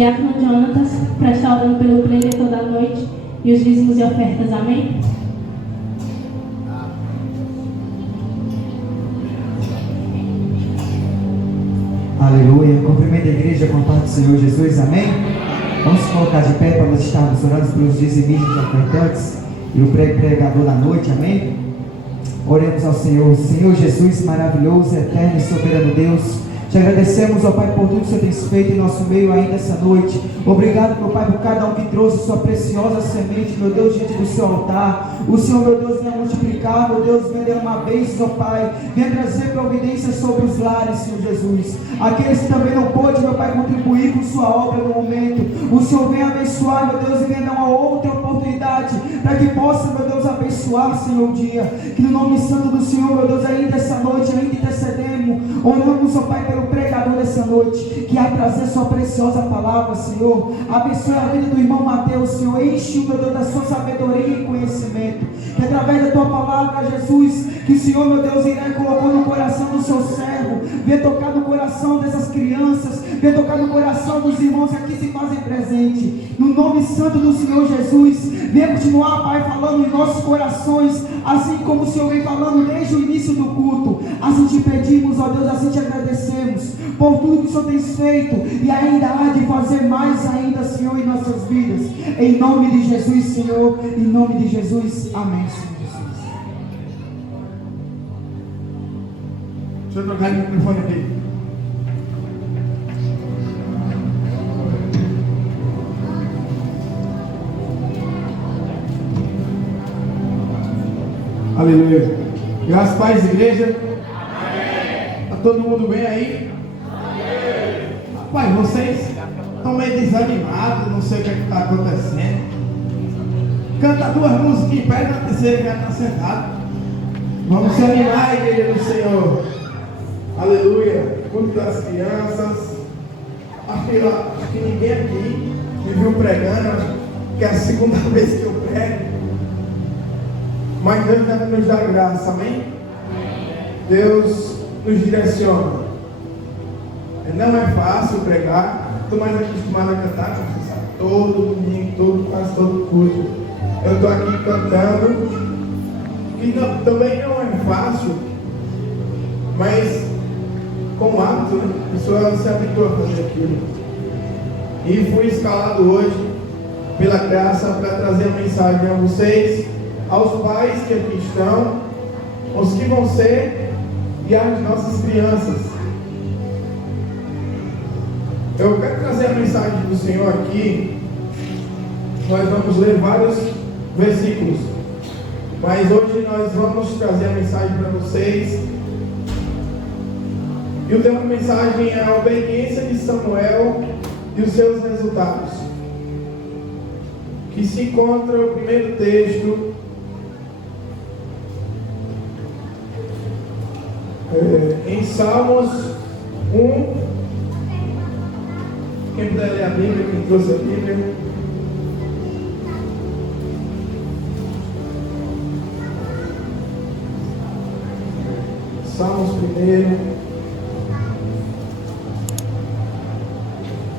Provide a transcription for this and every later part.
Diácono Jonatas, para estar orando pelo preletor da noite e os dízimos e ofertas. Amém? Aleluia. Cumprimento a igreja com a paz do Senhor Jesus. Amém? Vamos se colocar de pé para nós estarmos orando pelos dizimistas e ofertantes e o pregador da noite. Amém? Oremos ao Senhor. Senhor Jesus, maravilhoso, eterno e soberano Deus, te agradecemos, ó Pai, por tudo que o Senhor tem feito em nosso meio ainda essa noite. Obrigado, meu Pai, por cada um que trouxe sua preciosa semente, meu Deus, diante do seu altar. O Senhor, meu Deus, venha multiplicar, meu Deus, venha derramar bênçãos, ó Pai. Venha trazer providência sobre os lares, Senhor Jesus. Aqueles que também não pôde, meu Pai, contribuir com sua obra no momento. O Senhor venha abençoar, meu Deus, e venha dar uma outra oportunidade para que possa, meu Deus, abençoar, Senhor, o dia. Que no nome santo do Senhor, meu Deus, ainda essa noite, ainda intercedemos. Oramos, ó Pai, pelo pregador dessa noite, que há trazer sua preciosa palavra, Senhor. Abençoe a vida do irmão Mateus, Senhor. Enche-o, meu Deus, da sua sabedoria e conhecimento. Que através da tua palavra, Jesus, que o Senhor, meu Deus, irá colocou no coração do seu servo. Venha tocar no coração dessas crianças. Venha tocar no coração dos irmãos que aqui se fazem presente. No nome santo do Senhor Jesus, venha continuar, Pai, falando em nossos corações, assim como o Senhor vem falando desde o início do culto. Assim te pedimos, ó Deus, assim te agradecemos por tudo que o Senhor tem feito e ainda há de fazer mais ainda, Senhor, em nossas vidas. Em nome de Jesus, Senhor, em nome de Jesus, amém, Senhor Jesus. Deixa eu trocar o microfone aqui. Aleluia. Graças a paz, igreja. Amém. Tá todo mundo bem aí? Amém. Rapaz, vocês estão meio desanimados, não sei o que está acontecendo. Canta duas músicas em pé, na terceira já está sentado. Vamos se animar, igreja do Senhor. Aleluia. Culto das crianças. Acho que ninguém aqui me viu pregando, que é a segunda vez que eu prego. Mas Deus deve nos dar graça, amém? Deus nos direciona. Não é fácil pregar. Estou mais acostumado a cantar, como você sabe, todo domingo, quase todo culto. Eu estou aqui cantando. E também não é fácil, mas com hábito, né? A pessoa se habitua a fazer aquilo. E fui escalado hoje, pela graça, para trazer a mensagem a vocês, aos pais que aqui estão, os que vão ser e às nossas crianças. Eu quero trazer a mensagem do Senhor aqui. Nós vamos ler vários versículos, mas hoje nós vamos trazer a mensagem para vocês. E o tema da mensagem é a obediência de Samuel e os seus resultados, que se encontra o primeiro texto em Salmos 1. Quem puder ler a Bíblia, quem trouxe a Bíblia. Salmos 1.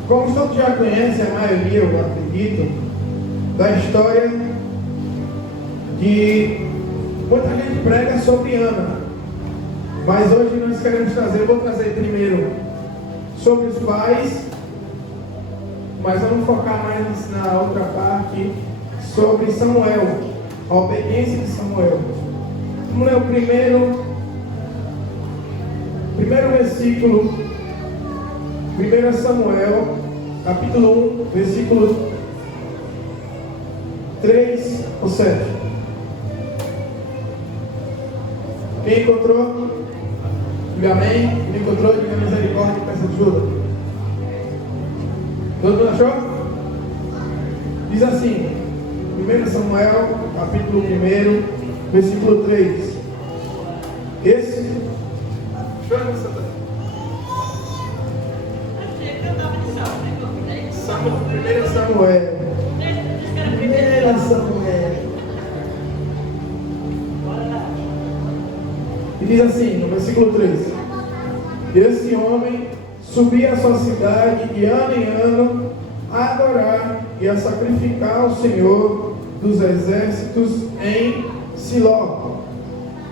Como todos já conhecem, a maioria, eu acredito, da história de muita gente prega sobre Ana. Mas hoje nós queremos trazer, eu vou trazer primeiro sobre os pais, mas vamos focar mais na outra parte sobre Samuel, a obediência de Samuel. Vamos ler o primeiro versículo, 1 Samuel, capítulo 1, versículo 3 ou 7. Quem encontrou? Diga amém. Quem encontrou, diga misericórdia e peça ajuda. Todo mundo achou? Diz assim, 1 Samuel, capítulo 1, versículo 3. Esse. Deixa eu ver, Santa. Samuel. 1 Samuel. E diz assim, no versículo 3: Esse homem subia a sua cidade de ano em ano a adorar e a sacrificar ao Senhor dos exércitos em Siló.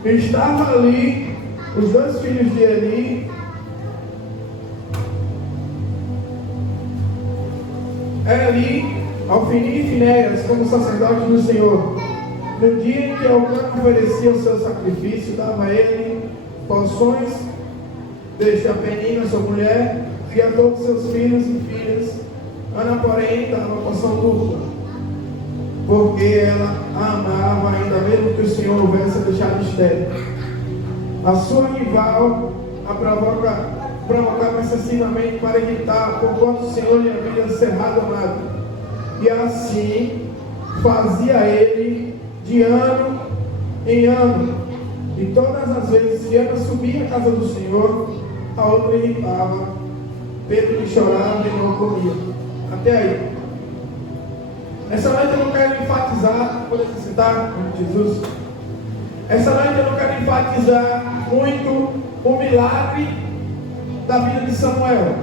Estavam ali os dois filhos de Eli, Eli, Ofni e Finéias, como sacerdotes do Senhor. No dia em que Elcana oferecia o seu sacrifício, dava a ele porções, desde a Penina, sua mulher, e a todos seus filhos e filhas. Ana, porém, dava porção dupla, porque ela a amava, ainda mesmo que o Senhor houvesse deixado estéril. A sua rival a provocava excessivamente para irritar, porquanto o Senhor lhe havia cerrado a nada. E assim fazia ele de ano em ano. E todas as vezes que Ana subia à casa do Senhor, a outra irritava. Pedro lhe chorava e não comia. Até aí. Essa noite eu não quero enfatizar, vou necessitar, como Jesus. Essa noite eu não quero enfatizar muito o milagre da vida de Samuel,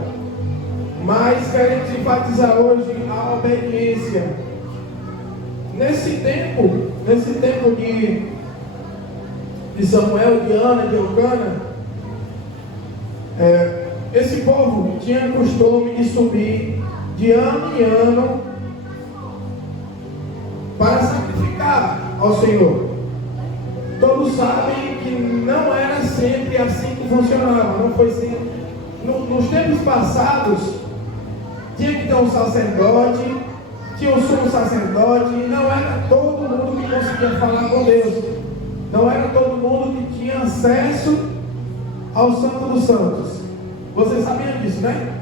mas queremos enfatizar hoje a obediência. Nesse tempo de Samuel, de Ana, de Elcana, esse povo tinha costume de subir de ano em ano para sacrificar ao Senhor. Todos sabem que não era sempre assim que funcionava, não foi sempre. Nos tempos passados, tinha que ter um sacerdote, tinha um sumo sacerdote, e não era todo mundo que conseguia falar com Deus, não era todo mundo que tinha acesso ao Santo dos Santos. Vocês sabiam disso, né?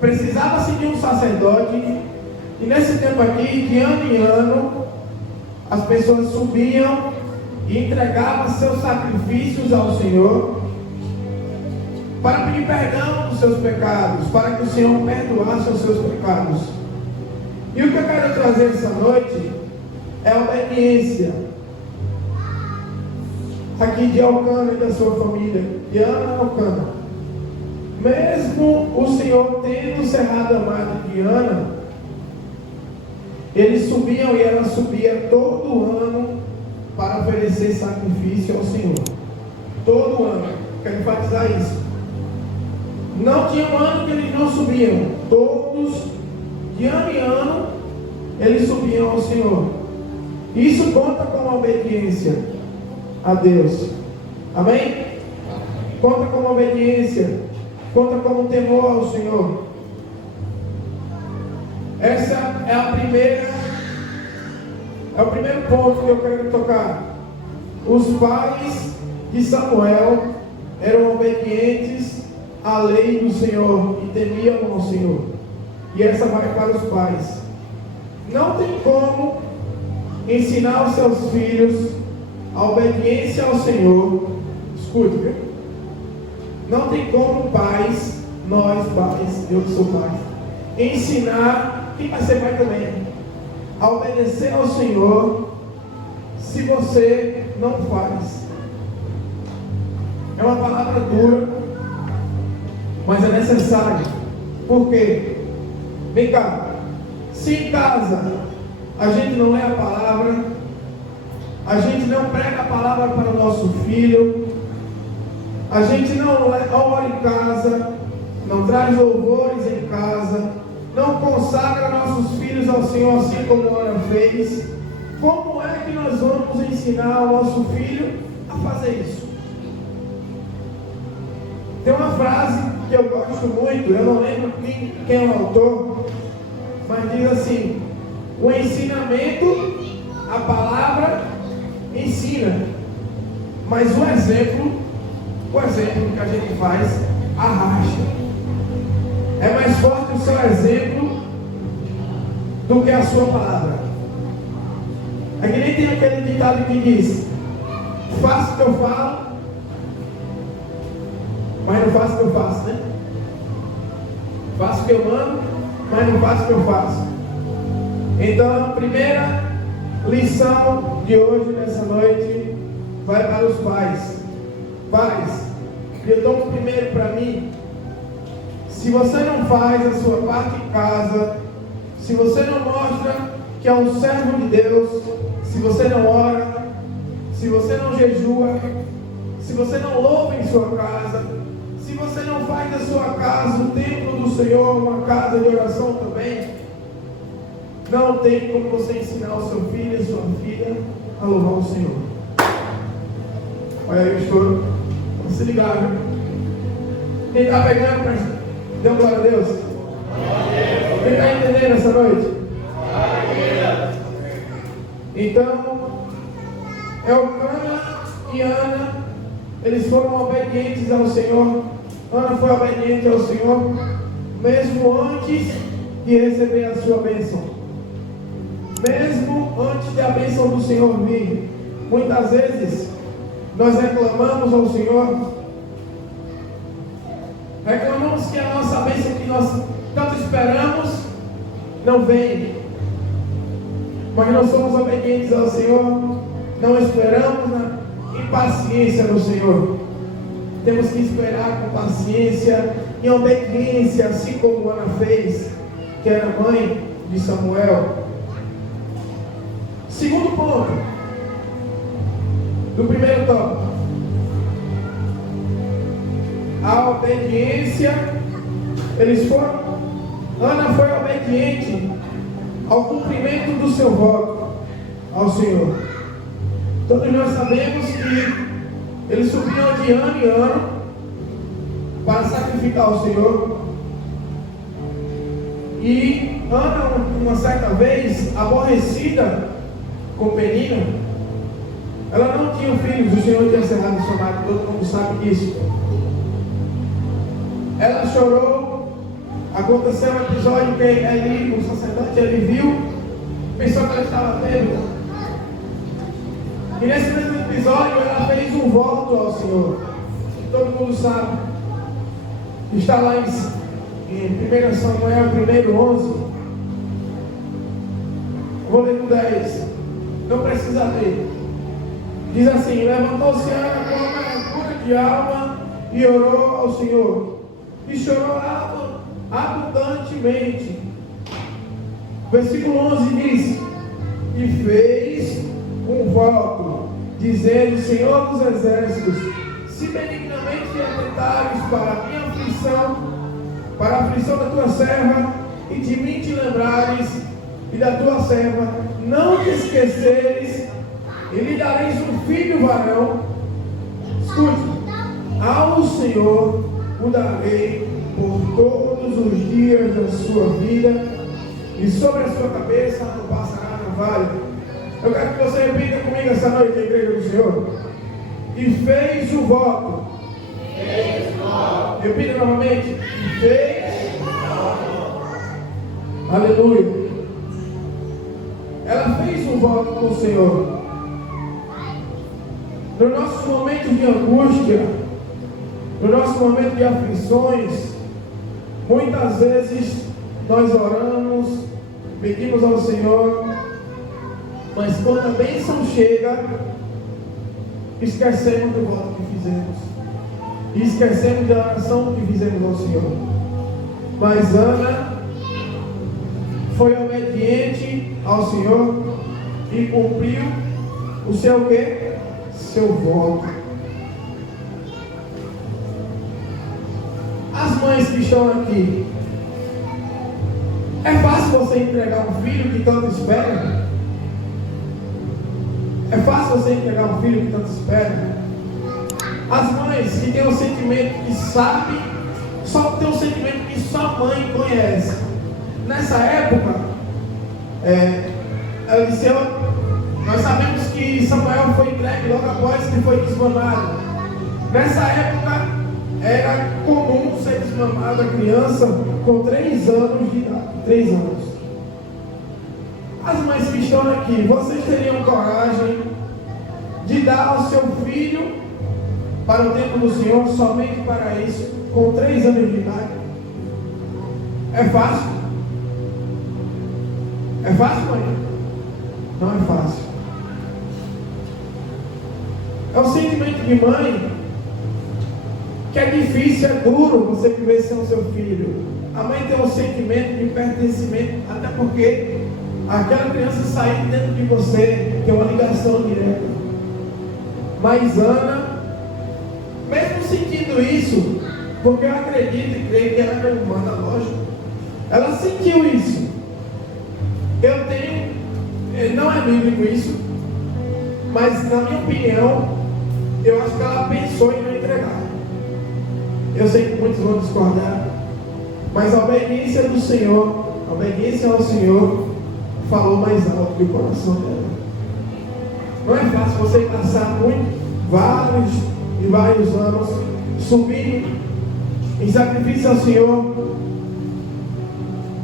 Precisava-se de um sacerdote, e nesse tempo aqui, de ano em ano, as pessoas subiam e entregavam seus sacrifícios ao Senhor, para pedir perdão dos seus pecados, para que o Senhor perdoasse os seus pecados. E o que eu quero trazer essa noite é a obediência aqui de Elcana e da sua família, de Ana e Elcana. Mesmo o Senhor tendo cerrado a madre de Ana, eles subiam e ela subia todo ano para oferecer sacrifício ao Senhor. Todo ano, quero enfatizar isso. Não tinha um ano que eles não subiam. Todos, de ano em ano, eles subiam ao Senhor. Isso conta como obediência a Deus. Amém? Conta como obediência. Conta como temor ao Senhor. Essa é o primeiro ponto que eu quero tocar. Os pais de Samuel eram obedientes à lei do Senhor e temiam ao Senhor. E essa vai para os pais. Não tem como ensinar os seus filhos a obediência ao Senhor. Escute, viu? Não tem como pais, nós pais, eu que sou pai, ensinar, quem vai ser pai também, a obedecer ao Senhor, se você não faz. É uma palavra dura, mas é necessário. Por quê? Vem cá. Se em casa a gente não lê a palavra, a gente não prega a palavra para o nosso filho, a gente não ora em casa, não traz louvores em casa, não consagra nossos filhos ao Senhor assim como Ana fez, como é que nós vamos ensinar o nosso filho a fazer isso? Tem uma frase que eu gosto muito, eu não lembro quem é o autor, mas diz assim: o ensinamento, a palavra ensina, mas o exemplo que a gente faz arrasta. É mais forte o seu exemplo do que a sua palavra. É que nem tem aquele ditado que diz: faço o que eu falo, mas não faço o que eu faço, né? Faço o que eu mando, mas não faço o que eu faço. Então, a primeira lição de hoje, nessa noite, vai para os pais. Pais, eu tomo primeiro para mim. se você não faz a sua parte em casa, se você não mostra que é um servo de Deus, se você não ora, se você não jejua, se você não louva em sua casa, se você não faz da sua casa um templo do Senhor, uma casa de oração também, não tem como você ensinar o seu filho e sua filha a louvar o Senhor. Olha aí o estouro. Vamos se ligar, viu? Quem está pegando, dê glória a Deus. Quem está entendendo essa noite? Então, Elcana e Ana, eles foram obedientes ao Senhor. Ana foi obediente ao Senhor, mesmo antes de receber a sua bênção. Mesmo antes da bênção do Senhor vir. Muitas vezes, nós reclamamos ao Senhor, reclamamos que a nossa bênção que nós tanto esperamos, não vem. Mas nós somos obedientes ao Senhor, não esperamos na impaciência do Senhor. Temos que esperar com paciência, em obediência, assim como Ana fez, que era mãe de Samuel. Segundo ponto do primeiro tópico: a obediência. Ana foi obediente ao cumprimento do seu voto ao Senhor. Todos nós sabemos que eles subiam de ano em ano para sacrificar ao Senhor. E Ana, uma certa vez, aborrecida com Penina, ela não tinha filhos, o Senhor tinha cerrado o seu marido, todo mundo sabe disso. Ela chorou, aconteceu um episódio que Eli, o sacerdote, ele viu, pensou que ela estava bêbada. E nesse mesmo episódio ela fez um voto ao Senhor, que todo mundo sabe. Está lá em 1 Samuel 1:11. Vou ler no 10. Não precisa ler. Diz assim: levantou-se Ana com amargura de alma e orou ao Senhor, e chorou abundantemente. Versículo 11 diz: e fez um voto, dizendo: Senhor dos exércitos, se benignamente te atentares para a minha aflição, para a aflição da tua serva, e de mim te lembrares, e da tua serva não te esqueceres, e lhe dareis um filho varão. Escute: ao Senhor o darei por todos os dias da sua vida, e sobre a sua cabeça não passará navalha. Eu quero que você repita comigo essa noite, a igreja do Senhor. E fez o voto. Repita novamente. E fez o voto. Aleluia. Ela fez um voto com o Senhor. Nos nossos momentos de angústia, no nosso momento de aflições, muitas vezes nós oramos, pedimos ao Senhor, mas quando a bênção chega, esquecemos do voto que fizemos, e esquecemos da oração que fizemos ao Senhor. Mas Ana foi obediente ao Senhor e cumpriu o seu quê? Seu voto. As mães que estão aqui, é fácil você entregar um filho que tanto espera? É fácil você entregar um filho que tanto espera? As mães que têm um sentimento que sabe, só tem um sentimento que só mãe conhece. Nessa época, ela disse: nós sabemos que Samuel foi entregue logo após que foi desmamado. Nessa época, era comum ser desmamada a criança com 3 anos de idade. 3 anos. As mães que estão aqui, vocês teriam coragem de dar ao seu filho para o templo do Senhor somente para isso, com 3 anos de idade? É fácil? É fácil, mãe? Não é fácil. É o sentimento de mãe que é difícil, é duro você viver sem o seu filho. A mãe tem um sentimento de pertencimento, até porque aquela criança sair dentro de você tem uma ligação direta. Mas Ana, mesmo sentindo isso, porque eu acredito e creio que ela é humana, lógico, ela sentiu isso. Eu tenho, não é bíblico isso, mas na minha opinião, eu acho que ela pensou em não entregar. Eu sei que muitos vão discordar, mas a obediência do Senhor, a obediência ao Senhor, falou mais alto que o coração dela. Não é fácil você passar vários anos subindo em sacrifício ao Senhor,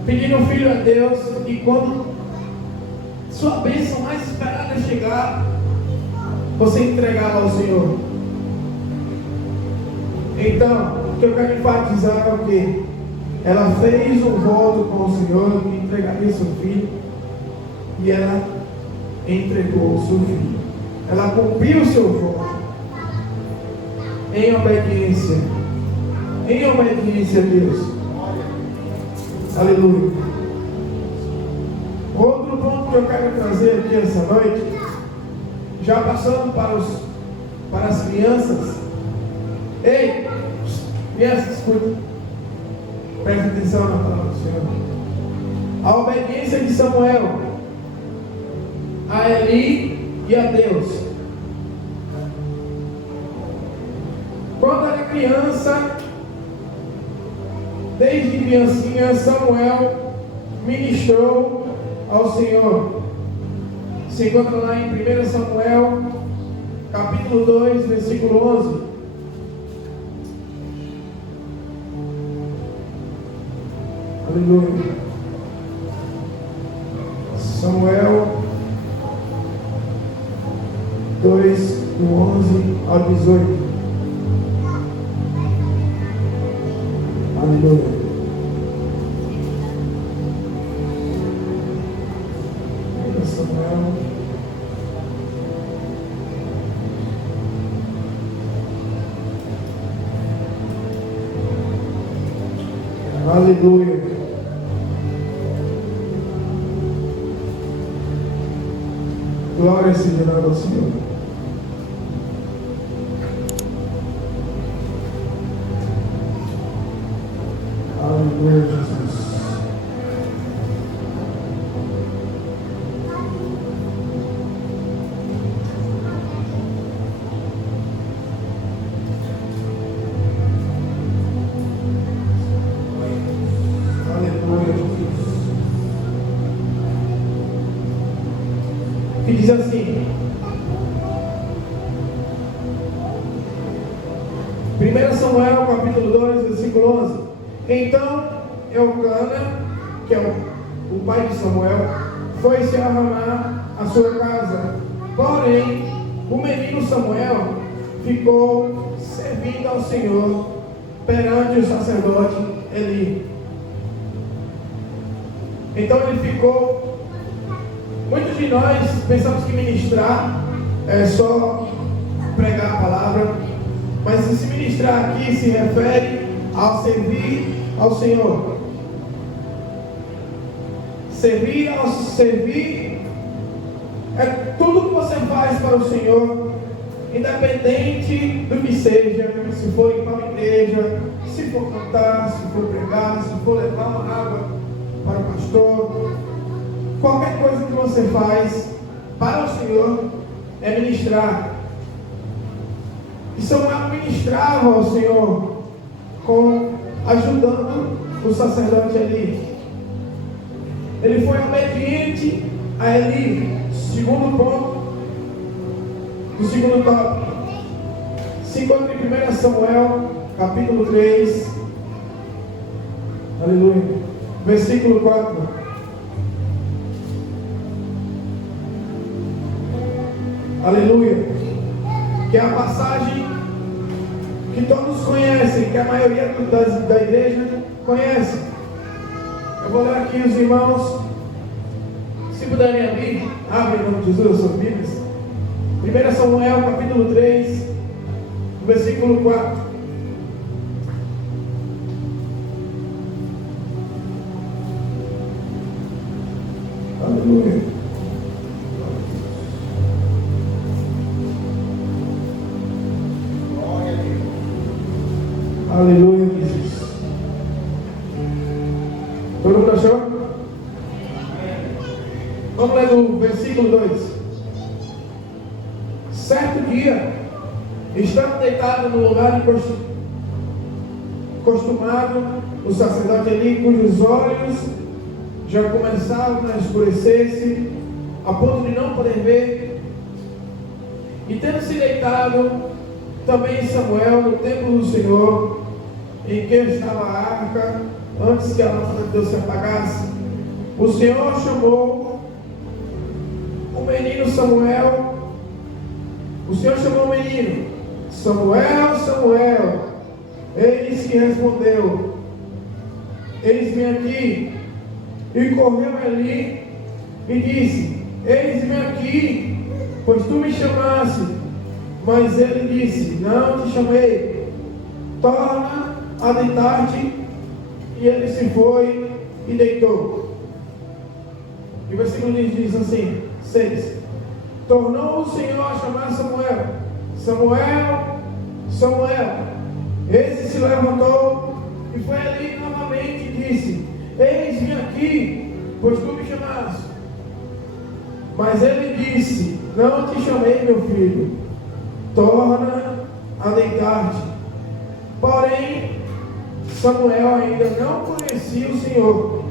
pedindo um filho a Deus, e quando sua bênção mais esperada chegar, você entregá-la ao Senhor. Então, o que eu quero enfatizar é o que? Ela fez um voto com o Senhor que entregaria seu filho, e ela entregou o seu filho. Ela cumpriu o seu voto em obediência a Deus. Aleluia. Outro ponto que eu quero trazer aqui essa noite, já passando para as crianças. Ei, crianças, escute, preste atenção na palavra do Senhor. A obediência de Samuel a Eli e a Deus. Quando era criança, desde criancinha, Samuel ministrou ao Senhor. Se encontra lá em 1 Samuel, capítulo 2, versículo 11. Aleluia. Samuel 2, do 11 ao 18. Aleluia. Samuel. Aleluia. Glória seja dada ao Senhor. Aleluia, Jesus. Que diz assim, 1 Samuel capítulo 2, versículo 11. Então Elcana, que é o pai de Samuel, foi-se a Ramá, a sua casa. Porém, o menino Samuel ficou servindo ao Senhor perante o sacerdote Eli. Então ele ficou. Muitos de nós pensamos que ministrar é só pregar a palavra, mas esse ministrar aqui se refere ao servir ao Senhor. Servir é tudo que você faz para o Senhor, independente do que seja, se for ir para a igreja, se for cantar, se for pregar, se for levar uma água para o pastor. Qualquer coisa que você faz para o Senhor é ministrar. E Samuel ministrava ao Senhor ajudando o sacerdote Eli. Ele foi obediente a Eli. Segundo ponto, o segundo tópico, se encontra em 1 Samuel capítulo 3, aleluia, versículo 4. Aleluia. Que é a passagem que todos conhecem, que a maioria da igreja conhece. Eu vou ler aqui os irmãos, se puderem abrir, abre em nome de Jesus as suas Bíblias. 1 Samuel capítulo 3, versículo 4. Aleluia, Jesus. Todo mundo achou? Vamos ler no versículo 2. Certo dia, estando deitado no lugar costumado, o sacerdote Eli, cujos olhos já começavam a escurecer-se, a ponto de não poder ver, e tendo se deitado também Samuel no templo do Senhor, em que estava a arca, antes que a lâmpada de Deus se apagasse, o Senhor chamou o menino Samuel. O Senhor chamou o menino: Samuel, Samuel. Eis que respondeu: eis-me aqui. E correu ali e disse: eis-me aqui, pois tu me chamaste. Mas ele disse: não te chamei, torna a deitar-te. E ele se foi e deitou. E o versículo diz assim, 6: tornou o Senhor a chamar Samuel: Samuel, Samuel. Esse se levantou e foi ali novamente e disse: eis-me aqui, pois tu me chamaste. Mas ele disse: não te chamei, meu filho, torna a deitar-te. Porém, Samuel ainda não conhecia o Senhor,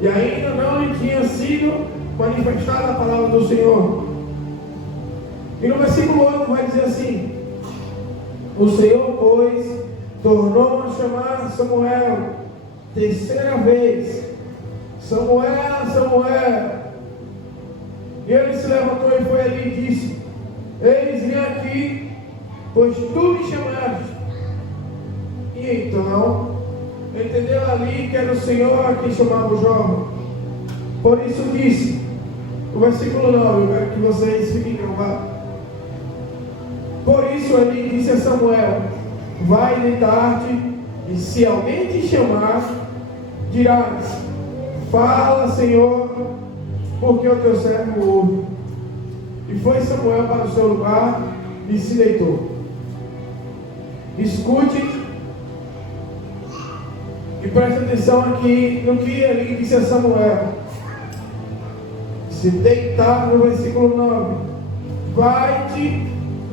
e ainda não lhe tinha sido manifestada a palavra do Senhor. E no versículo 8 vai dizer assim: o Senhor, pois, tornou a chamar Samuel terceira vez: Samuel, Samuel. E ele se levantou e foi ali e disse: eis-me aqui, pois tu me chamaste. E então entendeu ali que era o Senhor a quem chamava o jovem. Por isso disse, o versículo 9, eu quero que vocês fiquem gravados. Por isso ele disse a Samuel: vai deitar-te, e se alguém te chamar, dirás: fala, Senhor, porque o teu servo ouve. E foi Samuel para o seu lugar e se deitou. Escute e preste atenção aqui no que ele disse a Samuel. Se deitar, no versículo 9: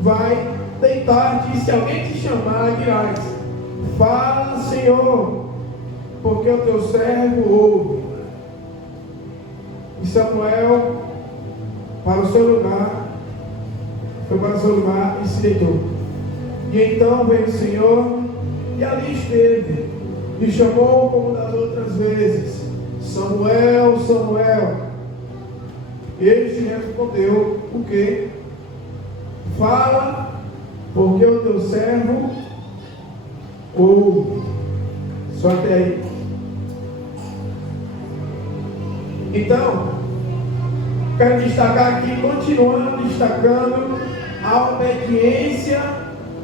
vai deitar-te, e se alguém te chamar, dirás: fala, Senhor, porque o teu servo ouve. E Samuel para o seu lugar, foi para o seu lugar e se deitou. E então veio o Senhor e ali esteve, e chamou como das outras vezes: Samuel, Samuel. E este respondeu: o quê? Fala, porque o teu servo ouve. Só até aí. Então, quero destacar aqui, continuando destacando a obediência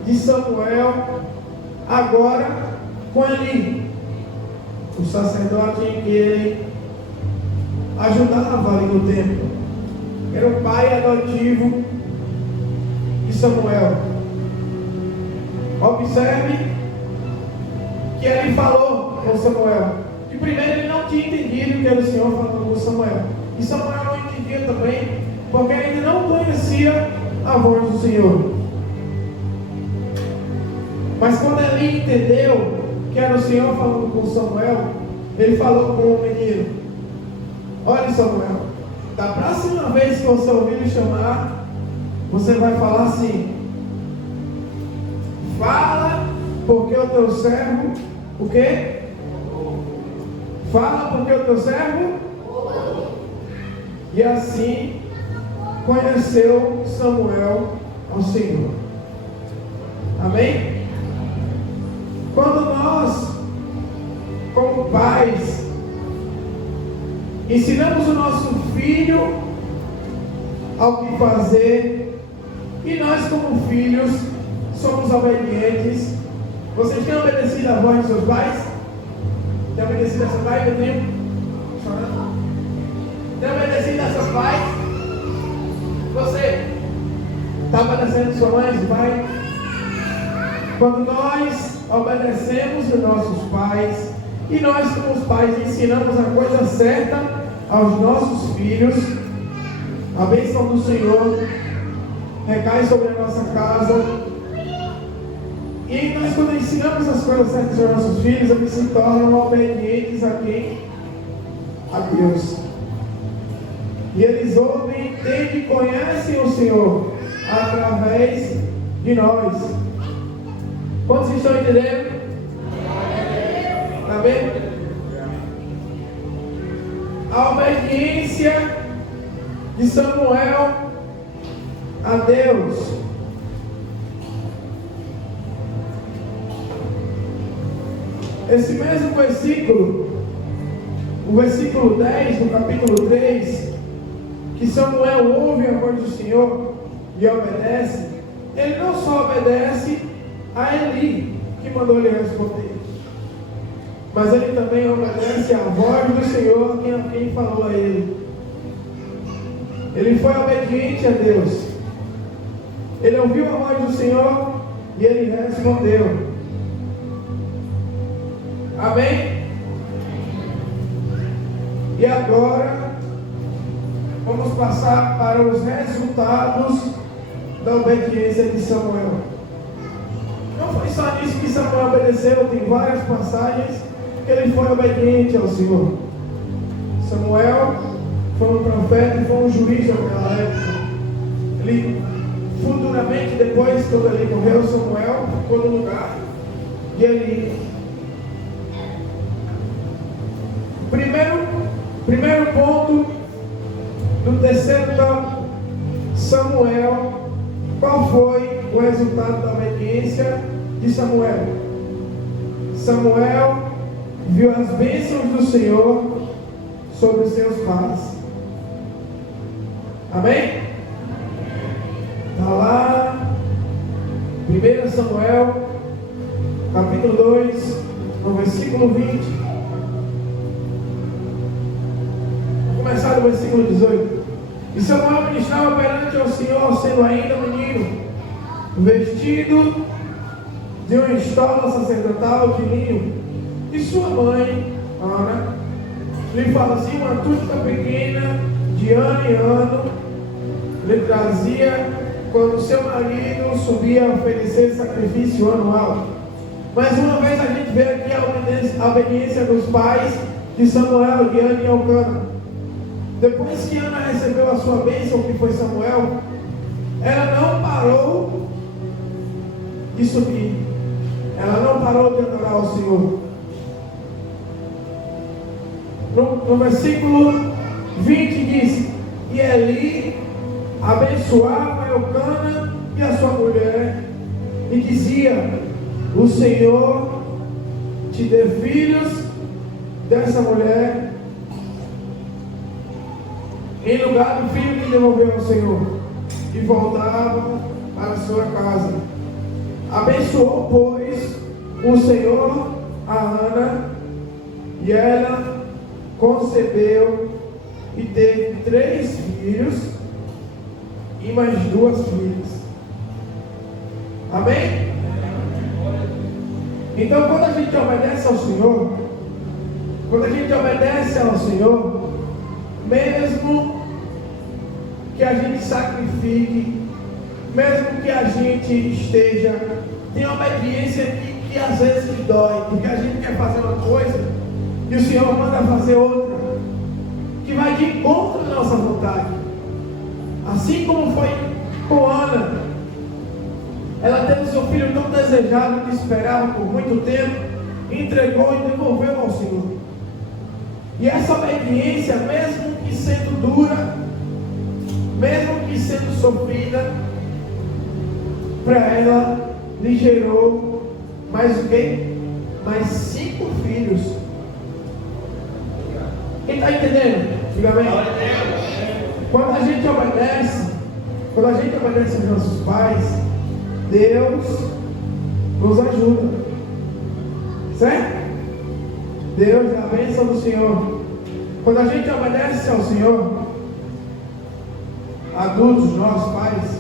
de Samuel, agora com Eli, o sacerdote em que ele ajudava ali no templo. Era o pai adotivo de Samuel. Observe que ele falou com Samuel. Que primeiro ele não tinha entendido que era o Senhor falando com Samuel. E Samuel não entendia também, porque ele não conhecia a voz do Senhor. Mas quando ele entendeu que era o Senhor falando com Samuel, ele falou com o menino: olha, Samuel, da próxima vez que você ouvir me chamar, você vai falar assim: fala, porque o teu servo, o quê? Fala, porque o teu servo. E assim conheceu Samuel ao Senhor. Amém? Quando nós, como pais, ensinamos o nosso filho ao que fazer, e nós, como filhos, somos obedientes. Vocês têm obedecido a voz de seus pais? Tem obedecido a seus pais? Eu tenho. Chorando. Tem obedecido a seus pais? Você está obedecendo sua mãe e pai? Quando nós obedecemos os nossos pais, e nós, como pais, ensinamos a coisa certa aos nossos filhos. A bênção do Senhor recai sobre a nossa casa. E nós, quando ensinamos as coisas certas aos nossos filhos, eles se tornam obedientes a quem? A Deus. E eles ouvem, entendem e conhecem o Senhor através de nós. Quantos estão entendendo? Amém? A obediência de Samuel a Deus. Esse mesmo versículo, o versículo 10 do capítulo 3, que Samuel ouve a voz do Senhor e obedece, ele não só obedece a Eli, que mandou ele responder, mas ele também obedece à voz do Senhor, quem falou a ele. Ele foi obediente a Deus. Ele ouviu a voz do Senhor e ele respondeu. Amém? E agora vamos passar para os resultados da obediência de Samuel. Não foi só nisso que Samuel obedeceu, tem várias passagens que ele foi obediente ao Senhor. Samuel foi um profeta e foi um juiz naquela época. Ele, futuramente, depois, quando ele morreu, Samuel ficou no lugar de Eli. Primeiro ponto do terceiro tópico, Samuel. Qual foi o resultado da obediência de Samuel? Samuel viu as bênçãos do Senhor sobre os seus pais. Amém? Está lá, 1 Samuel, capítulo 2, no versículo 20. Vou começar do versículo 18. E Samuel ministrava perante ao Senhor, sendo ainda menino, vestido de uma estola sacerdotal de linho. E sua mãe, Ana, lhe fazia uma túnica pequena, de ano em ano, lhe trazia quando seu marido subia a oferecer sacrifício anual. Mais uma vez a gente vê aqui a obediência dos pais de Samuel, de Ana e Elcana. Depois que Ana recebeu a sua bênção, que foi Samuel, ela não parou de subir, ela não parou de adorar o Senhor. No versículo 20 diz: e Eli abençoava Elcana e a sua mulher, e dizia: o Senhor te dê filhos dessa mulher, em lugar do filho que devolveu ao Senhor. E voltava para sua casa. Abençoou, pois, o Senhor a Ana, e ela concebeu e teve 3 filhos e mais 2 filhas. Amém? Então, quando a gente obedece ao Senhor, mesmo que a gente sacrifique, mesmo que a gente esteja, tem obediência que às vezes dói, porque a gente quer fazer uma coisa e o Senhor manda fazer outra, que vai de encontro à nossa vontade. Assim como foi com Ana, ela teve seu filho tão desejado, que esperava por muito tempo, entregou e devolveu ao Senhor. E essa obediência, mesmo que sendo dura, mesmo que sendo sofrida, para ela lhe gerou mais o quê? Mais 5 filhos. Quem está entendendo? Diga amém. Quando a gente obedece aos nossos pais, Deus nos ajuda, certo? Deus é a bênção do Senhor. Quando a gente obedece ao Senhor, adultos, nossos pais,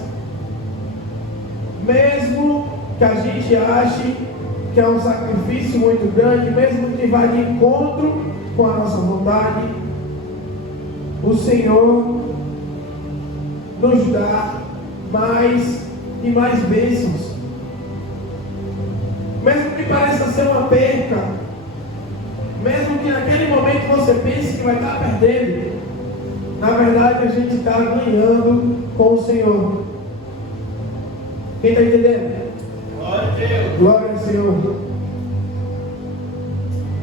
mesmo que a gente ache que é um sacrifício muito grande, mesmo que vá de encontro com a nossa vontade, o Senhor nos dá mais e mais bênçãos. Mesmo que pareça ser uma perca, mesmo que naquele momento você pense que vai estar perdendo, na verdade a gente está ganhando com o Senhor. Quem está entendendo? Glória a Deus. Glória ao Senhor.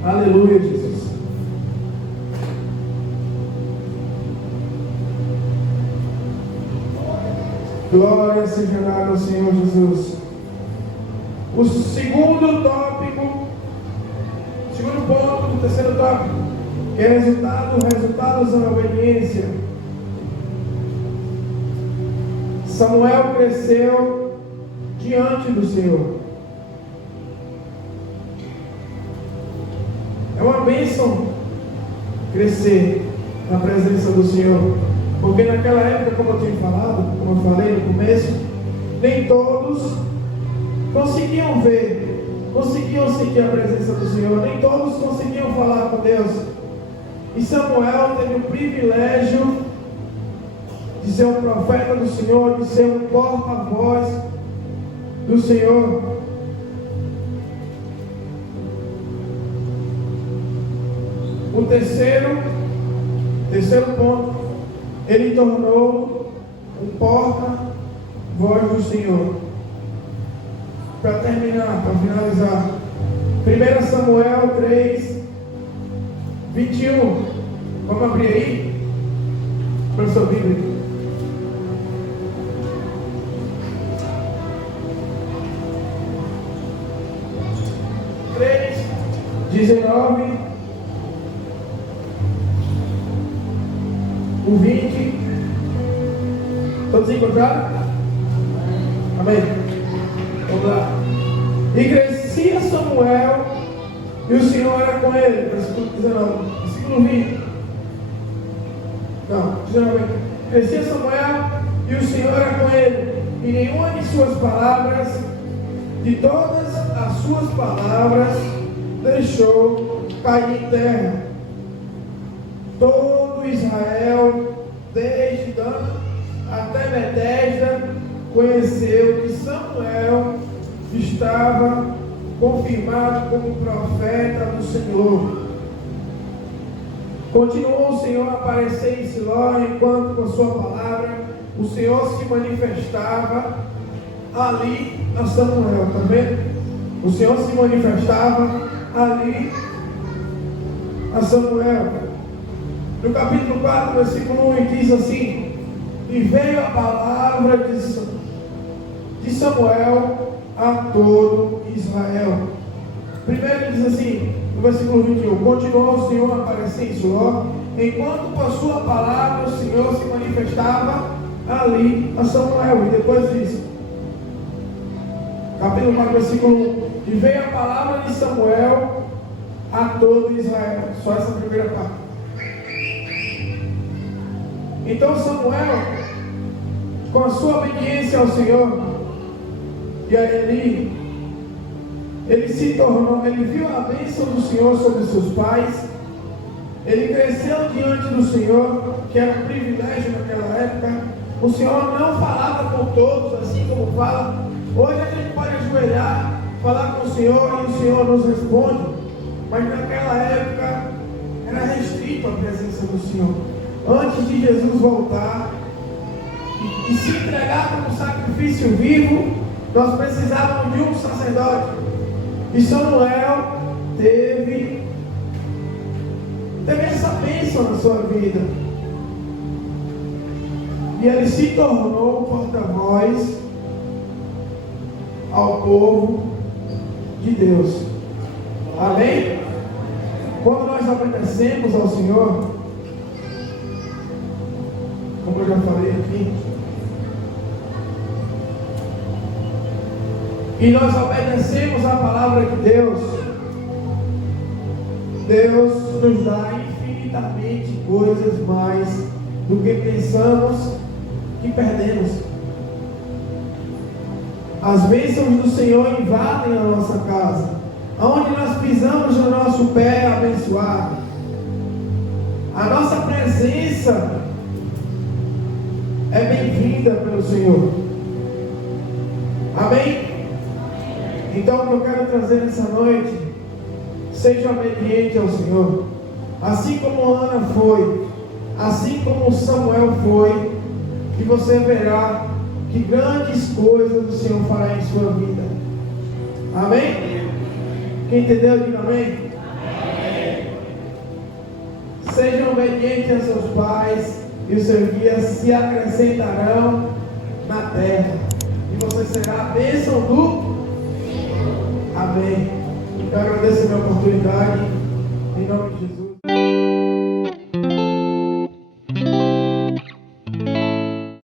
Aleluia, Jesus. Glória seja dada ao Senhor Jesus. O segundo tópico, segundo ponto do terceiro tópico, que é resultados da obediência. Samuel cresceu diante do Senhor. É uma bênção crescer na presença do Senhor, porque naquela época, como eu tinha falado, como eu falei no começo, nem todos conseguiam ver, conseguiam sentir a presença do Senhor, nem todos conseguiam falar com Deus. E Samuel teve o privilégio de ser um profeta do Senhor, de ser um porta-voz do Senhor. O terceiro ponto, ele tornou um porta-voz do Senhor. Para terminar, para finalizar, 1 Samuel 3, 21. Vamos abrir aí? Para a sua Bíblia. 3, 19. O 20. Todos encontraram? Amém? Vamos lá. E crescia Samuel, e o Senhor era com ele. Versículo 19. Versículo 20. Não, 19. Crescia Samuel, e o Senhor era com ele. E nenhuma de suas palavras, de todas as suas palavras, deixou cair em terra. Todo Israel, desde Dan até Betesda, conheceu que Samuel estava confirmado como profeta do Senhor. Continuou o Senhor a aparecer em Siló, enquanto com a sua palavra o Senhor se manifestava ali a Samuel. Está vendo? O Senhor se manifestava ali a Samuel. No capítulo 4, versículo 1, diz assim: e veio a palavra de Samuel a todo Israel. Primeiro ele diz assim, no versículo 21, continuou o Senhor a aparecer em Siló, enquanto com a sua palavra o Senhor se manifestava ali a Samuel. E depois diz, capítulo 4, versículo 1, e veio a palavra de Samuel a todo Israel. Só essa primeira parte. Então Samuel, com a sua obediência ao Senhor, e a ele se tornou, ele viu a bênção do Senhor sobre seus pais, ele cresceu diante do Senhor, que era um privilégio naquela época. O Senhor não falava com todos, assim como fala. Hoje a gente pode ajoelhar, falar com o Senhor e o Senhor nos responde, mas naquela época era restrito a presença do Senhor. Antes de Jesus voltar e se entregar como sacrifício vivo, nós precisávamos de um sacerdote. E Samuel teve essa bênção na sua vida. E ele se tornou porta-voz ao povo de Deus. Amém? Quando nós obedecemos ao Senhor, como eu já falei aqui, e nós obedecemos a palavra de Deus, Deus nos dá infinitamente coisas mais do que pensamos que perdemos. As bênçãos do Senhor invadem a nossa casa. Onde nós pisamos o nosso pé é abençoado. A nossa presença é bem-vinda pelo Senhor. Amém? Então o que eu quero trazer nessa noite, seja obediente ao Senhor. Assim como Ana foi, assim como Samuel foi, que você verá que grandes coisas o Senhor fará em sua vida. Amém? Quem entendeu, diga amém. Sejam obedientes a seus pais, e os seus dias se acrescentarão na terra, e você será a bênção do Amém. Eu agradeço a minha oportunidade.